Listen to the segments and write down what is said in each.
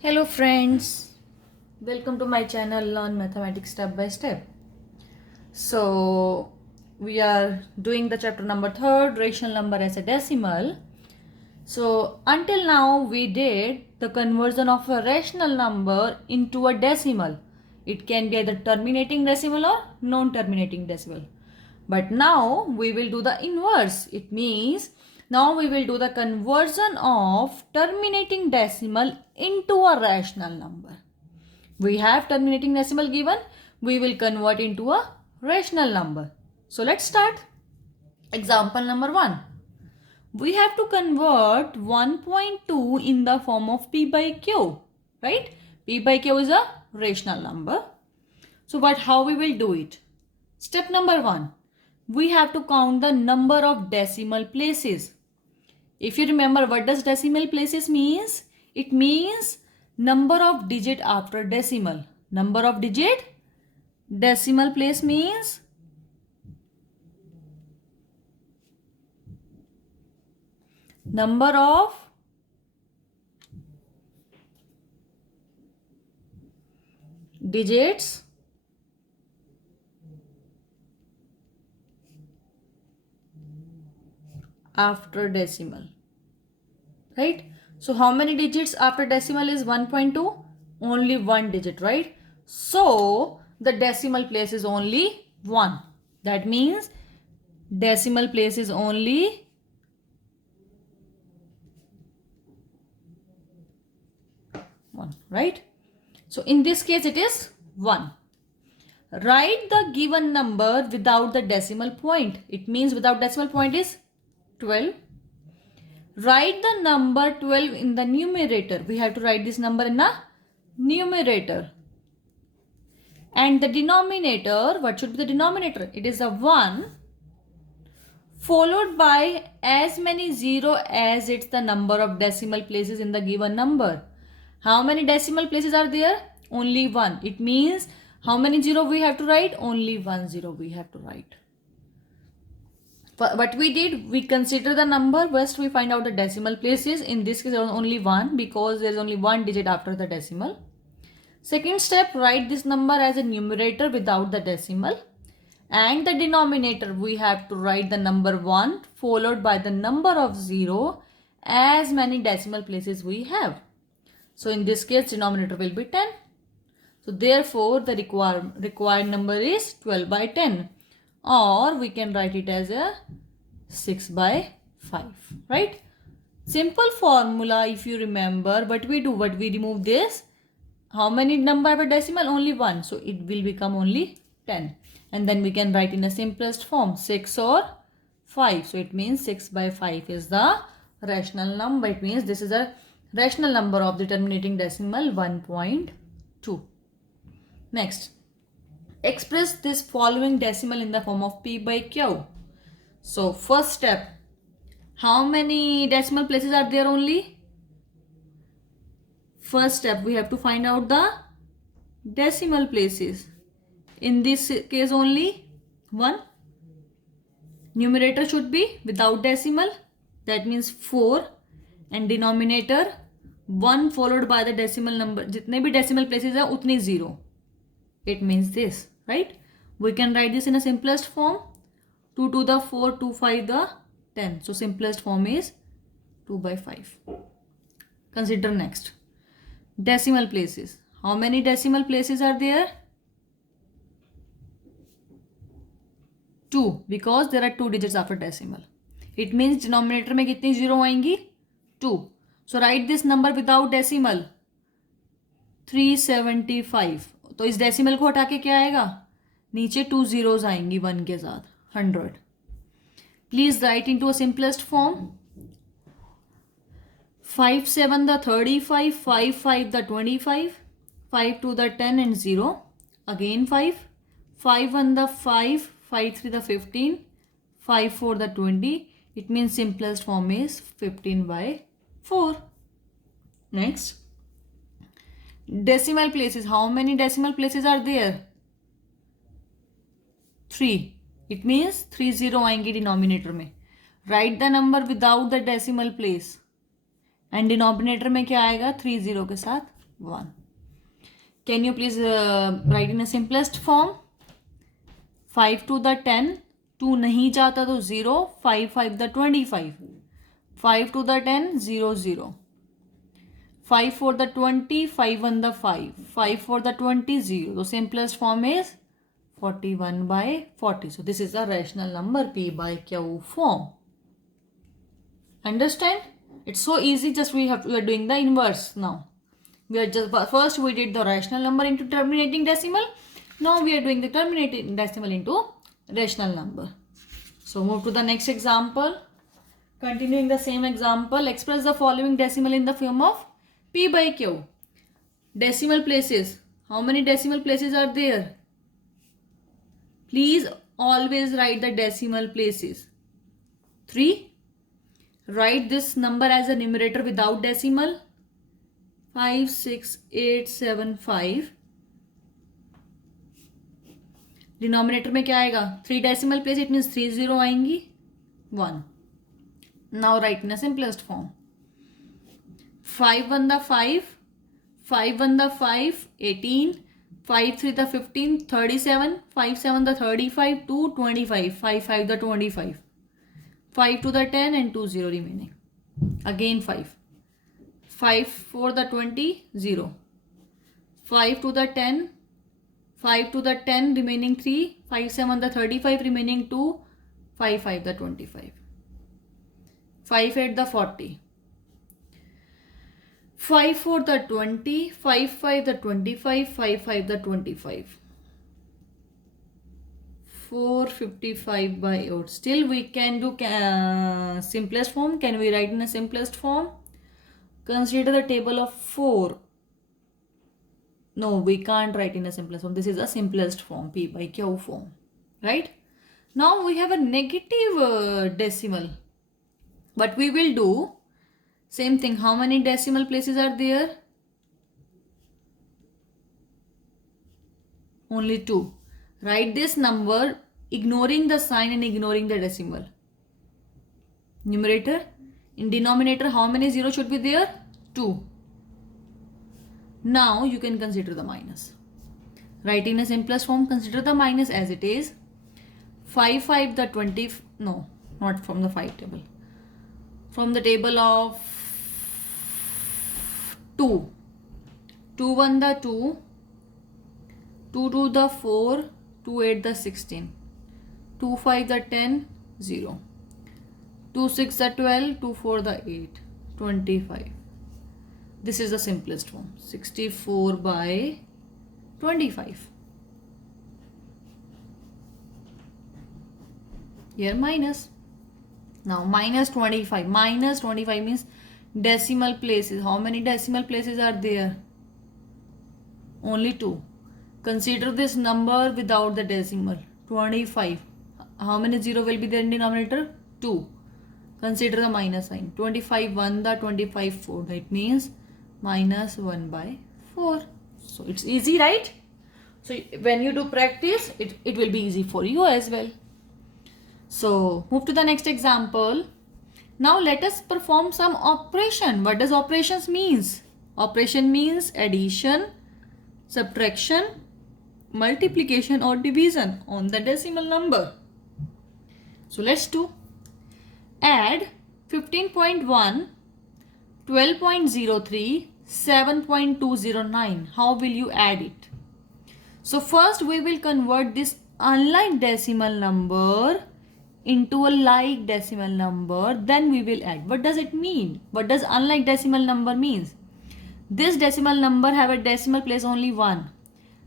Hello friends, welcome to my channel Learn Mathematics Step by Step. So we are doing the chapter number 3, rational number as a decimal. So until now we did the conversion of a rational number into a decimal. It can be either terminating decimal or non-terminating decimal. But now we will do the inverse. It means now we will do the conversion of terminating decimal into a rational number. We have terminating decimal given. We will convert into a rational number. So let's start. Example number 1. We have to convert 1.2 in the form of P by Q. Right? P by Q is a rational number. So how we will do it? Step number 1. We have to count the number of decimal places. If you remember, what does decimal places means? It means number of digit after decimal. Number of digit, decimal place means number of digits after decimal. Right? So how many digits after decimal is 1.2? Only one digit, right? So the decimal place is only 1. That means decimal place is only 1, right? So in this case it is 1. Write the given number without the decimal point. It means without decimal point is 12. Write the number 12 in the numerator. We have to write this number in the numerator. And the denominator, what should be the denominator? It is a 1 followed by as many 0 as it's the number of decimal places in the given number. How many decimal places are there? Only 1. It means how many 0 we have to write? Only 1 0 we have to write. What we did, we consider the number. First we find out the decimal places. In this case only 1 because there is only one digit after the decimal. Second step, write this number as a numerator without the decimal. And the denominator, we have to write the number 1 followed by the number of 0 as many decimal places we have. So in this case denominator will be 10. So therefore the required number is 12 by 10. Or we can write it as a 6 by 5. Right? Simple formula, if you remember, what we remove this. How many number per decimal? Only 1. So it will become only 10. And then we can write in the simplest form 6 or 5. So it means 6 by 5 is the rational number. It means this is a rational number of the terminating decimal 1.2. Next, express this following decimal in the form of P by Q. So first step, how many decimal places are there only? First step, we have to find out the decimal places. In this case only 1. Numerator should be without decimal. That means 4. And denominator 1 followed by the decimal number. Jitne bhi decimal places hai utni 0. It means this, right? We can write this in a simplest form. 2 to the 4, 2 5 the 10. So simplest form is 2 by 5. Consider next. Decimal places. How many decimal places are there? 2, because there are 2 digits after decimal. It means denominator में कितनी 0 आएंगी? 2. So write this number without decimal. 375. तो इस decimal को हटा के क्या आएगा? नीचे 2 zeros आएंगी 1 के साथ. 100. Please write into a simplest form. 5 7 the 35, 5 5 the 25, 5 2 the 10 and 0. Again 5, 5 1 the 5, 5 3 the 15, 5 4 the 20. It means simplest form is 15 by 4. Next, decimal places. How many decimal places are there? 3. It means 3 0 आएंगे denominator में. Write the number without the decimal place. And denominator में क्या आएगा 30 के साथ 1. Can you please write in a simplest form? 5 to the 10, 2 नहीं जाता तो 0, 5 5 the 25, 5 to the 10, 0 0, 5 for the 20, 5 1 the 5, 5 for the 20, 0. So simplest form is 41 by 40. So this is a rational number P by Q form. Understand? It's so easy. Just we are doing the inverse now. We are just first we did the rational number into terminating decimal. Now we are doing the terminating decimal into rational number. So move to the next example. Continuing the same example, express the following decimal in the form of P by Q. Decimal places. How many decimal places are there? Please always write the decimal places. 3. Write this number as a numerator without decimal. 5, 6, 8, 7, 5. Denominator में क्या आएगा? 3 decimal place, it means 3 0 आएंगी 1. Now right in a simplest form. 5 1 the 5, 5 1 the 5, 18, 5 3 the 15, 37, 5 7 the 35, 2 25, 5 5 the 25, 5 to the 10 and 2 0 remaining. Again 5, 5 4 the 20, 0, 5 to the 10, 5 to the 10 remaining 3, 5 7 the 35 remaining 2, 5 5 the 25, 5 8 the 40, 5 4 the 20, 5 5 the 25, 5 5 the 25, 455 by 8. Still we can do simplest form. Can we write in a simplest form? Consider the table of 4. No, we can't write in a simplest form. This is a simplest form, P by Q form, right? Now we have a negative decimal. What we will do, same thing. How many decimal places are there? Only 2. Write this number ignoring the sign and ignoring the decimal. Numerator. In denominator, how many zeros should be there? 2. Now you can consider the minus. Write in a simplest form, consider the minus as it is. 5 5 the 20, no, not from the 5 table. From the table of 2. 2 1 the 2, 2 2 the 4, 2 8 the 16, 2 5 the 10, 0, 2 6 the 12, 2 4 the 8, 25. This is the simplest form, 64 by 25. Here minus. Now minus 25. Minus 25 means decimal places. How many decimal places are there? Only 2. Consider this number without the decimal. 25. How many 0 will be there in denominator? 2. Consider the minus sign. 25 1 the 25 4. That means minus 1 by 4. So it's easy, right? So when you do practice, it will be easy for you as well. So move to the next example. Now let us perform some operation. What does operations means? Operation means addition, subtraction, multiplication or division on the decimal number. So let's do. Add 15.1, 12.03, 7.209. How will you add it? So first we will convert this unlike decimal number into a like decimal number. Then we will add. What does it mean? What does unlike decimal number means? This decimal number have a decimal place only 1.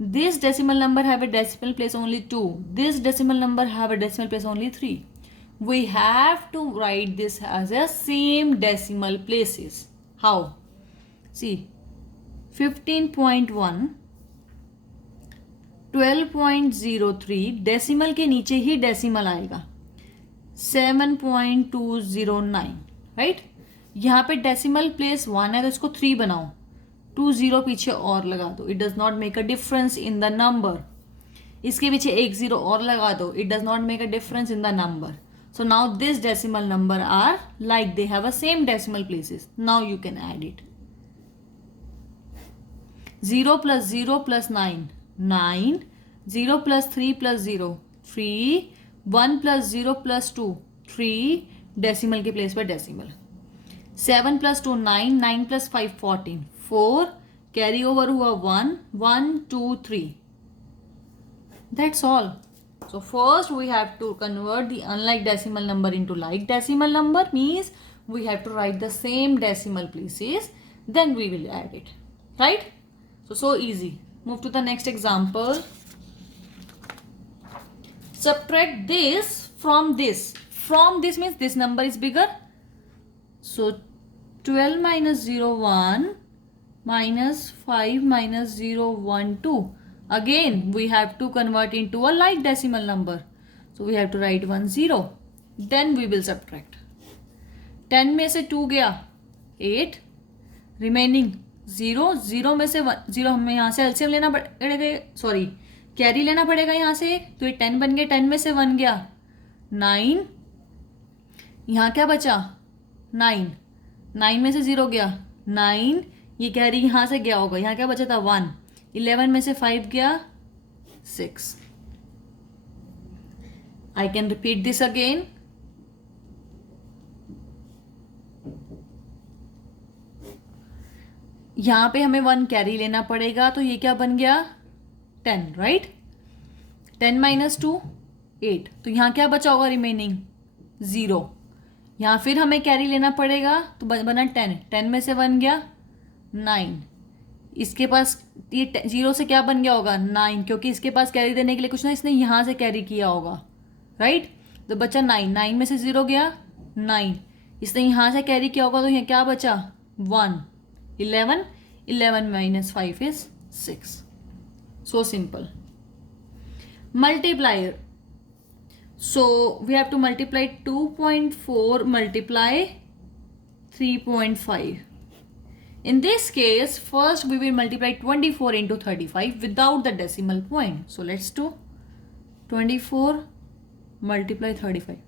This decimal number have a decimal place only 2. This decimal number have a decimal place only 3. We have to write this as a same decimal places. How? See, 15.1, 12.03 decimal के नीचे ही decimal आएगा 7.209, right? यहाँ पे decimal place 1 है तो इसको 3 बनाओ, 2 0 पीछे और लगा दो. It does not make a difference in the number. इसके पीछे एक 0 और लगा दो. It does not make a difference in the number. So now this decimal number are like they have a same decimal places. Now you can add it. 0 plus 0 plus 9, 9, 0 plus 3 plus 0, 3, 1 plus 0 plus 2, 3, decimal के place पर decimal. 7 plus 2 9, 9 plus 5 14, 4, carry over हुआ 1, 1 2 3. That's all. So first we have to convert the unlike decimal number into like decimal number, means we have to write the same decimal places, then we will add it, right? So easy. Move to the next example. Subtract this from this. From this means this number is bigger. So 12 minus 0 1 minus 5 minus 0 1 2. Again we have to convert into a like decimal number. So we have to write 1 0. Then we will subtract. 10 में से 2 गया 8, remaining 0, 0 में से 1 0, हमें यहाँ से LCM लेना पड़ेगा, सॉरी कैरी लेना पड़ेगा यहाँ से, तो ये 10 बन गया, 10 में से 1 गया 9, यहाँ क्या बचा 9, 9 में से 0 गया 9, ये कैरी यहाँ से गया होगा, यहाँ क्या बचा था 1, 11 में से 5 गया 6. I can repeat this again. यहाँ पे हमें 1 कैरी लेना पड़ेगा, तो ये क्या बन गया 10, राइट. 10 माइनस 2 8, तो यहाँ क्या बचा होगा रिमेनिंग 0. यहाँ फिर हमें कैरी लेना पड़ेगा, तो बना 10, 10 में से 1 गया 9, इसके पास ये 0 से क्या बन गया होगा 9, क्योंकि इसके पास कैरी देने के लिए कुछ ना इसने यहाँ से कैरी किया होगा, राइट. तो बचा 9, 9 में से 0 गया 9, इसने यहाँ से कैरी किया होगा, तो यहाँ क्या बचा 1, 11, 11 minus 5 is 6. So simple. Multiplier. So we have to multiply 2.4 multiply 3.5. In this case, first we will multiply 24 into 35 without the decimal point. So let's do 24 multiply 35.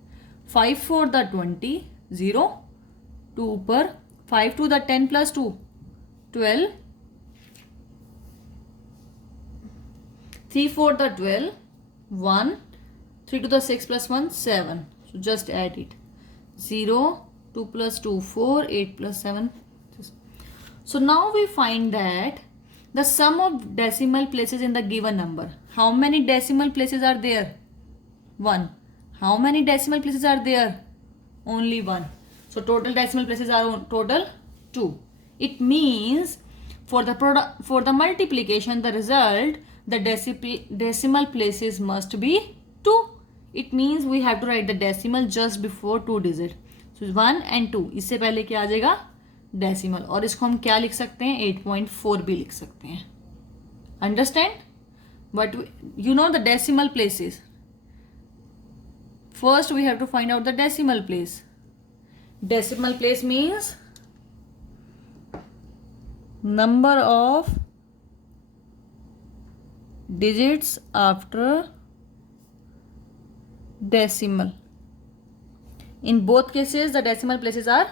5 for the 20, 0, 2 per 5 to the 10 plus 2, 12, 3 for the 12, 1, 3 to the 6 plus 1, 7. So just add it. 0, 2 plus 2, 4, 8 plus 7. So now we find that the sum of decimal places in the given number. How many decimal places are there? 1. How many decimal places are there? Only 1. So total decimal places are total 2. It means for the multiplication, the result, the decimal places must be 2. It means we have to write the decimal just before 2 digit. So 1 and 2. इससे पहले क्या आ जाएगा decimal, और इसको हम क्या लिख सकते हैं 8.4 भी लिख सकते हैं. Understand. But you know the decimal places. First we have to find out the decimal place. Decimal place means number of digits after decimal. In both cases the decimal places are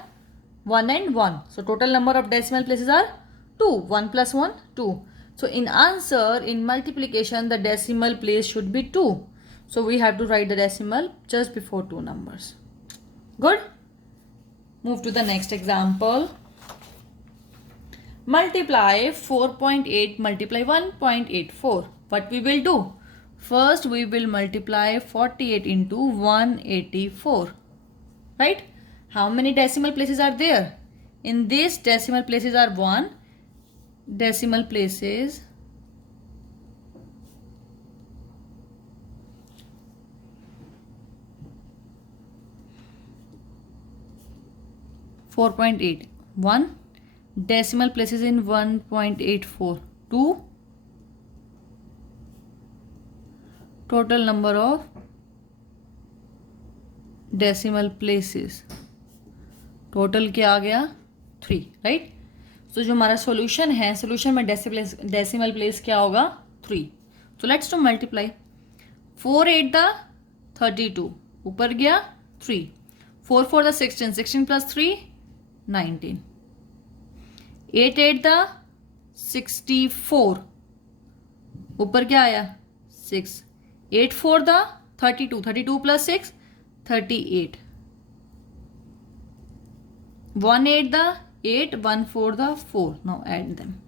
1 and 1. So total number of decimal places are 2. 1 plus 1, 2. So in answer, in multiplication, the decimal place should be 2. So we have to write the decimal just before 2 numbers. Good? Move to the next example. Multiply 4.8 multiply 1.84. What we will do? First we will multiply 48 into 184. Right? How many decimal places are there? In this, decimal places are 1. Decimal places 4.8, 1. Decimal places in 1.84, 2. Total number of decimal places. Total क्या आ गया 3, right. सो जो हमारा solution है, solution में decimal place क्या होगा 3. So let's to multiply. 4 8 the 32, ऊपर गया 3. 4 4 द 16, 16 प्लस 3 19. 8 8 द 64, ऊपर क्या आया 6, 8 4 the 32, 32 plus 6 38, 1 8 the 8, 1 4 the 4. Now add them.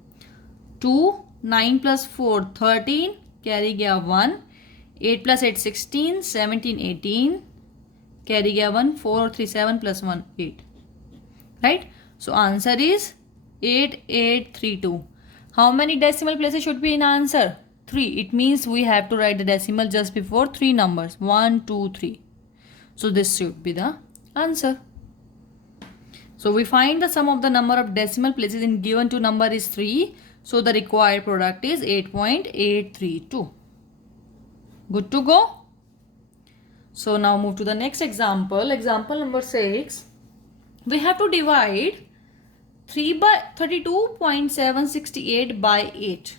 2 9 plus 4 13, carry गया 1, 8 plus 8 16, 17 18, कैरी गया 1, 4 और 3 7 plus 1 8. Right? So answer is 8832. How many decimal places should be in answer? 3. It means we have to write the decimal just before 3 numbers. 1 2 3. So this should be the answer. So we find the sum of the number of decimal places in given two number is 3. So the required product is 8.832. Good to go? So now move to the next example. Example number 6. We have to divide 32.768 by 8.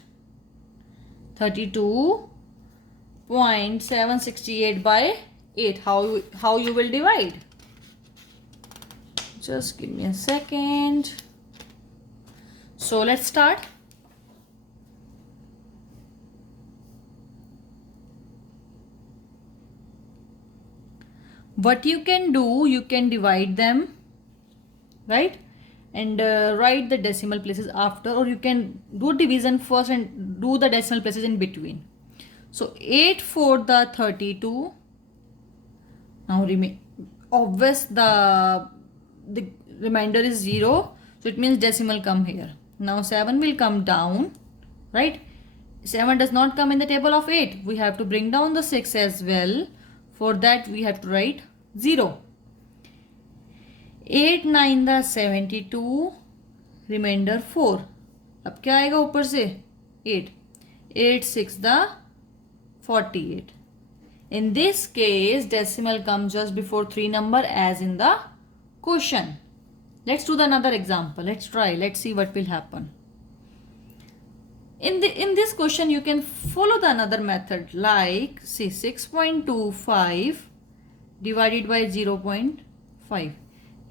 32.768 by 8. How you will divide? Just give me a second. So let's start. What you can do, you can divide them, right? And write the decimal places after, or you can do division first and do the decimal places in between. So 8 for the 32. Now obvious the remainder is 0, so it means decimal come here. Now 7 will come down, right? 7 does not come in the table of 8. We have to bring down the 6 as well. For that we have to write 0. 8 9 the 72, remainder 4. अब क्या आएगा ऊपर से 8, 8 6 the 48. In this case decimal comes just before 3 number as in the question. Let's do another example. Let's try. Let's see what will happen. In this question you can follow the another method, like see 6.25 divided by 0.5.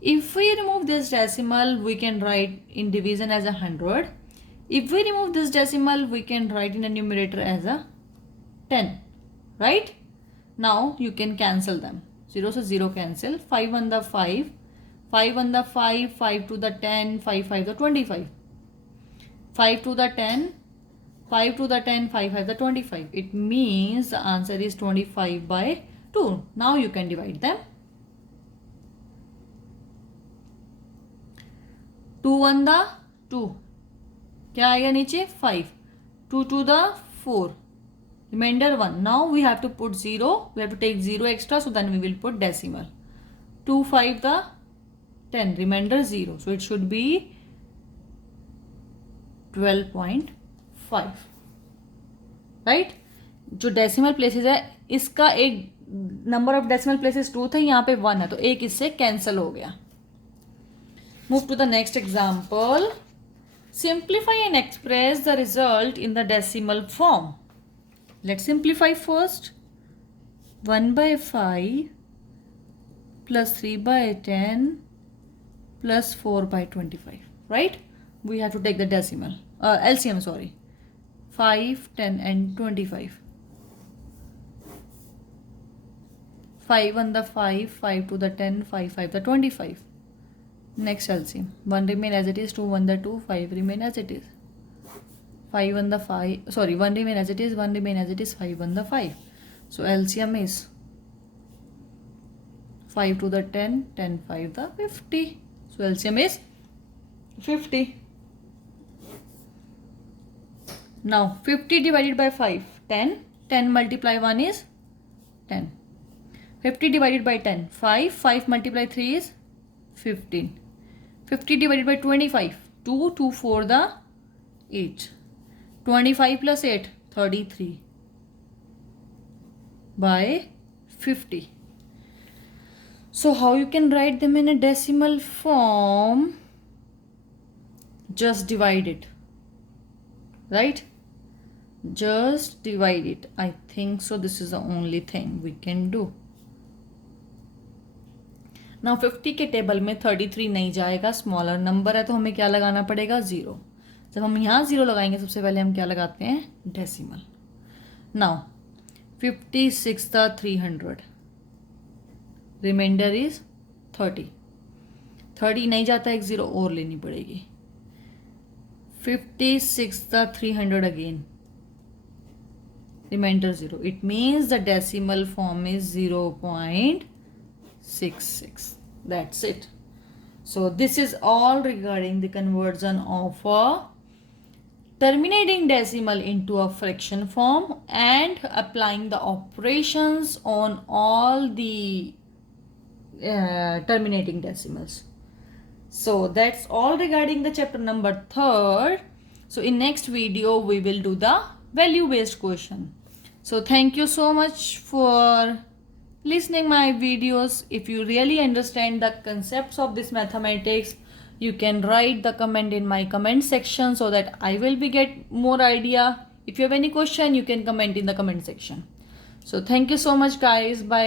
If we remove this decimal, we can write in division as 100. If we remove this decimal, we can write in a numerator as a 10, right? Now you can cancel them. 0 so 0 cancel. 5 1 the 5, 5 1 the 5, 5 to the 10, 5 5 the 25, 5 to the 10, 5 to the 10, 5 5 the 25. It means the answer is 25 by 2. Now you can divide them. 2 1 the 2, क्या आएगा नीचे 5, 2 to the 4, remainder 1. Now we have to put 0. We have to take 0 extra, so then we will put decimal. 2 5 the 10, remainder 0. So it should be 12.5, right? जो decimal places है इसका एक number of decimal places 2 थे, यहाँ पे 1 है, तो एक इससे कैंसिल हो गया. Move to the next example. Simplify and express the result in the decimal form. Let's simplify first. 1 by 5 plus 3 by 10 plus 4 by 25, right? We have to take the decimal, LCM, sorry. 5, 10 and 25. 5 1 the 5, 5 to the 10, 5 5 the 25. Next LCM. 1 remain as it is, 2 1 the 2, 5 remain as it is. 5 1 the 5, sorry, 1 remain as it is, 1 remain as it is, 5 1 the 5. So LCM is 5 to the 10, 10 5 the 50. So LCM is 50. Now 50 divided by 5, 10. 10 multiply 1 is 10. 50 divided by 10, 5. 5 multiply 3 is 15. 50 divided by 25, 2. 2 4 the 8. 25 plus 8, 33 by 50. So how you can write them in a decimal form? Just divide it, right? Just divide it. I think so. This is the only thing we can do. Now 50 के table में 33 नहीं जाएगा, smaller number है तो हमें क्या लगाना पड़ेगा 0. जब हम यहाँ 0 लगाएंगे सबसे पहले हम क्या लगाते हैं, डेसिमल. Now 56,300, reminder is 30. 30 नहीं जाता, एक 0 और लेनी पड़ेगी. 56,300 again, remainder 0. It means the decimal form is 0.66. That's it. So this is all regarding the conversion of a terminating decimal into a fraction form and applying the operations on all the terminating decimals. So that's all regarding the chapter number 3rd. So in next video we will do the value based question. So thank you so much for listening my videos. If you really understand the concepts of this mathematics, you can write the comment in my comment section so that I will be get more idea. If you have any question, you can comment in the comment section. So thank you so much guys. Bye.